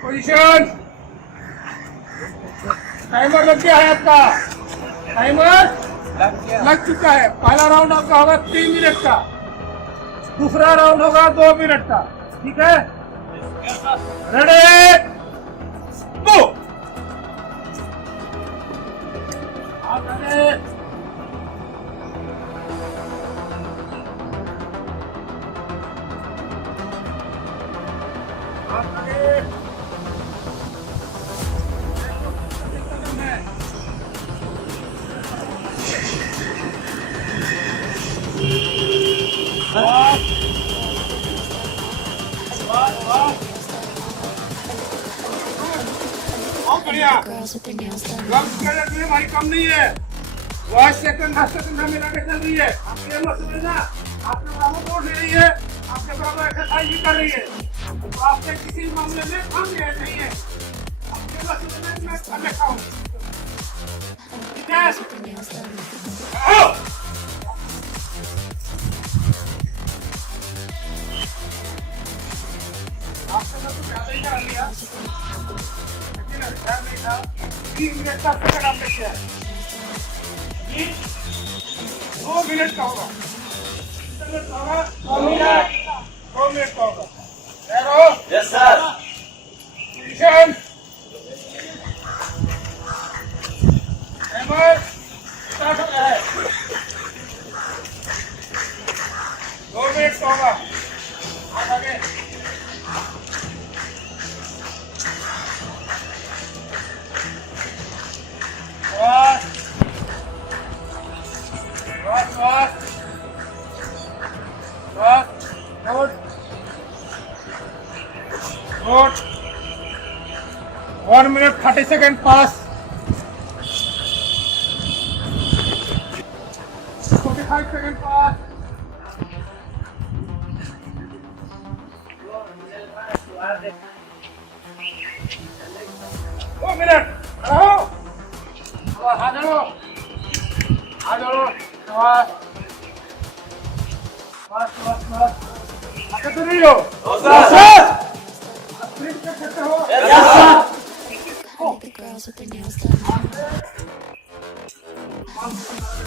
Position. Timer लग गया है आपका। टाइमर लग चुका है। पहला राउंड आपका होगा 3 मिनट का, दूसरा राउंड होगा 2 मिनट का। ठीक है, रेडी गो। हमारी कम नहीं है, 5 सेकंड 10 सेकंड मिला के चल रही है। आपके मत समझना, आपके बराबर दौड़ ले रही है, आपके बराबर एक्सरसाइज भी कर रही है, तो आपके किसी मामले में कम नहीं है। आपके मत समझना कि मैं कर लेता हूँ। ठीक है, आपने तो ज्यादा ही कर लिया, लेकिन ध्यान नहीं था। 3 मिनट का सेकंड आपने किया है, 2 मिनट का होगा। 2 मिनट का होगा। Yes sir. Position. Timer start हो गया है। 2 मिनट का होगा। हाथ आगे। Good. 1 minute 30 seconds pass. 45 seconds pass. 2 minutes. Hello. Hello. Hello. Pass. आगे तो नहीं हो? सर। प्रिंट कर सकते हो? Yes sir.